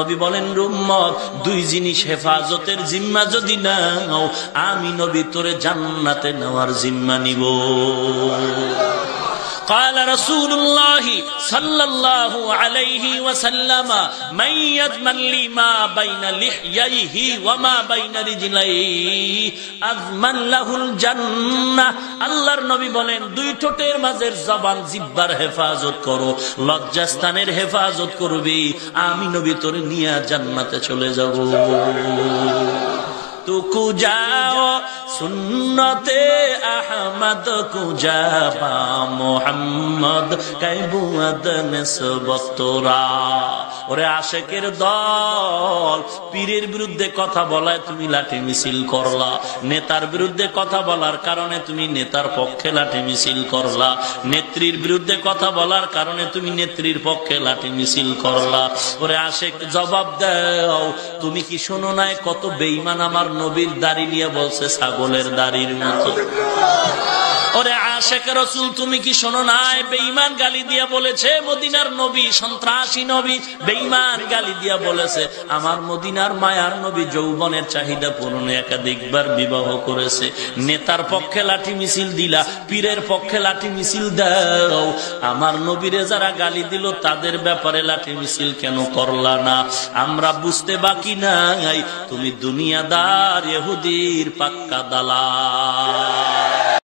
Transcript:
নবী বলেন, উম্মত দুই জিনিস হেফাজতের জিম্মা যদি নাও, আমি নবী তোরে জান্নাতে নেওয়ার জিম্মা নিব। قال رسول الله صلى الله عليه وسلم من يضمن لي ما بين لحييه وما بين رجليه اضمن له الجنه। আল্লাহর নবী বলেন, দুই ঠোঁটের মাঝের জবান জিহ্বার হেফাজত করো, লজ্জাস্থানের হেফাজত করবি, আমি নবী তোরে নিয়ে জান্নাতে চলে যাব। তুকু যাও সুন্নতে আহমদ কুজাবা মোহাম্মদ কাইবুয়াদ নিসবতরা। ওরে আশেকের দল, পীরের বিরুদ্ধে কথা বলায় তুমি লাঠি মিছিল করলা, নেতার বিরুদ্ধে কথা বলার কারণে তুমি নেতার পক্ষে লাঠি মিছিল করলা, নেত্রীর বিরুদ্ধে কথা বলার কারণে তুমি নেত্রীর পক্ষে লাঠি মিছিল করলা। ওরে আশেক জবাব দাও, তুমি কি শোনো নাই কত বেঈমান আমার নবীর দাড়ি নিয়ে বলছে ছাগলের দাড়ির মতো? ওরে আশেক রাসূল, তুমি কি শোনো নাই বেঈমান গালি দিয়া বলেছে মদিনার নবী সন্ত্রাসী নবী, বেঈমান গালি দিয়া বলেছে আমার মদিনার মায়ার নবী যৌবনের চাহিদা পূরণে একাধিকবার বিবাহ করেছে। নেতার পক্ষে লাঠি মিছিল দিলা, পীরের পক্ষে লাঠি মিছিল দাও, আমার নবীরে যারা গালি দিল তাদের ব্যাপারে লাঠি মিছিল কেন করলা না? আমরা বুঝতে বাকি নাই তুমি দুনিয়াদার ইহুদির পাক্কা দালাল।